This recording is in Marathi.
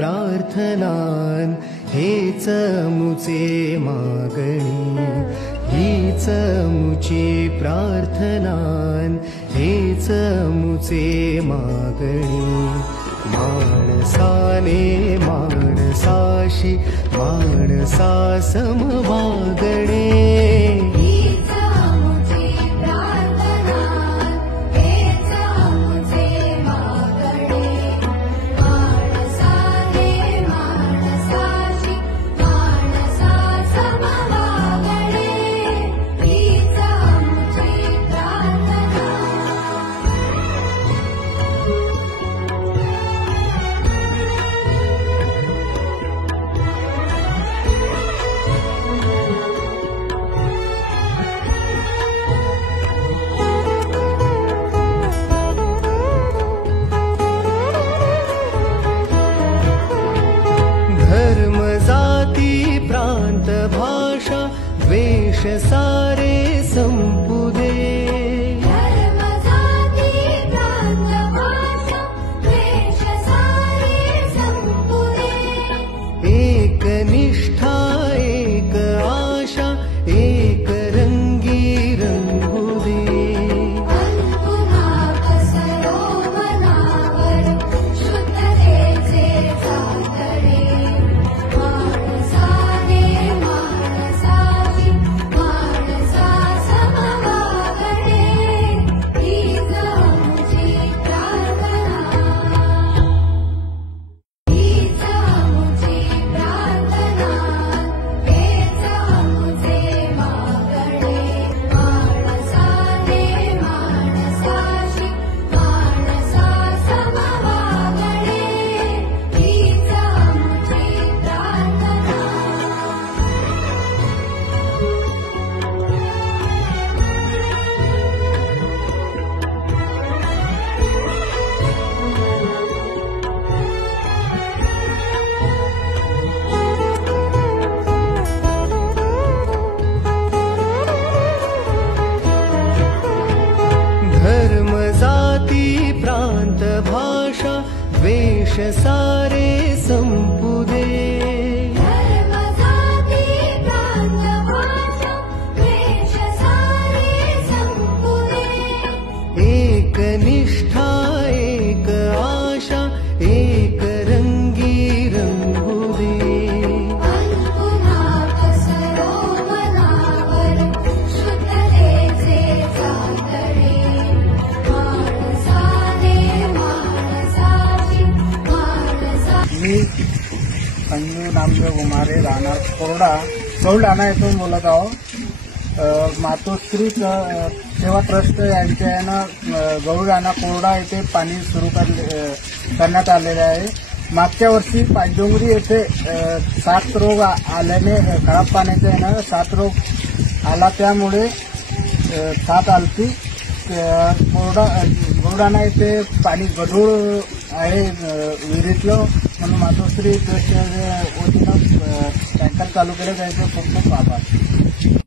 प्रार्थनान हेच मुचे मागणी, हीच मुची प्रार्थनान हेच मुचे मागणी। माणसाने माणसाशी माणसा समवागणे, धर्म जाती प्रांत भाषा द्वेष सारे संपू दे, धर्म जाती प्रांत भाषा द्वेष सारे संपू दे। एक निष्ठा एक आशा एक रंगी रंगू दे। पुन्हा पसरो मनावर शुद्धतेचे चांदणे, माणसाने माणसाची माणसा समवागणे, हीच आमची प्रार्थना, हीच आमची प्रार्थना, हेच आमचे मागणे। माणसाने माणसाशी माणसा समवागणे, हीच आमची प्रार्थना। धर्म जाती प्रांत भाषा द्वेष सारे संपू दे, धर्म जाती प्रांत भाषा द्वेष सारे संपू दे। एक निष्ठा एक आशा एक रंगी रंगू दे। पुन्हा पसरो मनावर शुद्धतेचे चांदणे, माणसाने माणसाची माणसा। मी संजू नामदेव गुमारे राहणार कोरडा सौलाना येथून बोलत आहो। मातोश्री सेवा ट्रस्ट यांच्या यानं गौराणा कोरडा येथे पाणी सुरू करण्यात आलेले आहे। मागच्या वर्षी पायडोंगरी येथे साथरोग आल्याने खराब पाण्याच्या यानं साथरोग आला, त्यामुळे साथ आलती। गौराणा येथे पाणी गढूळ आहे विहिरीतलं, म्हणून मातोश्री ट्रस्टच्या वतीनं टँकर चालू केलं, त्याचे खूप खूप आभार।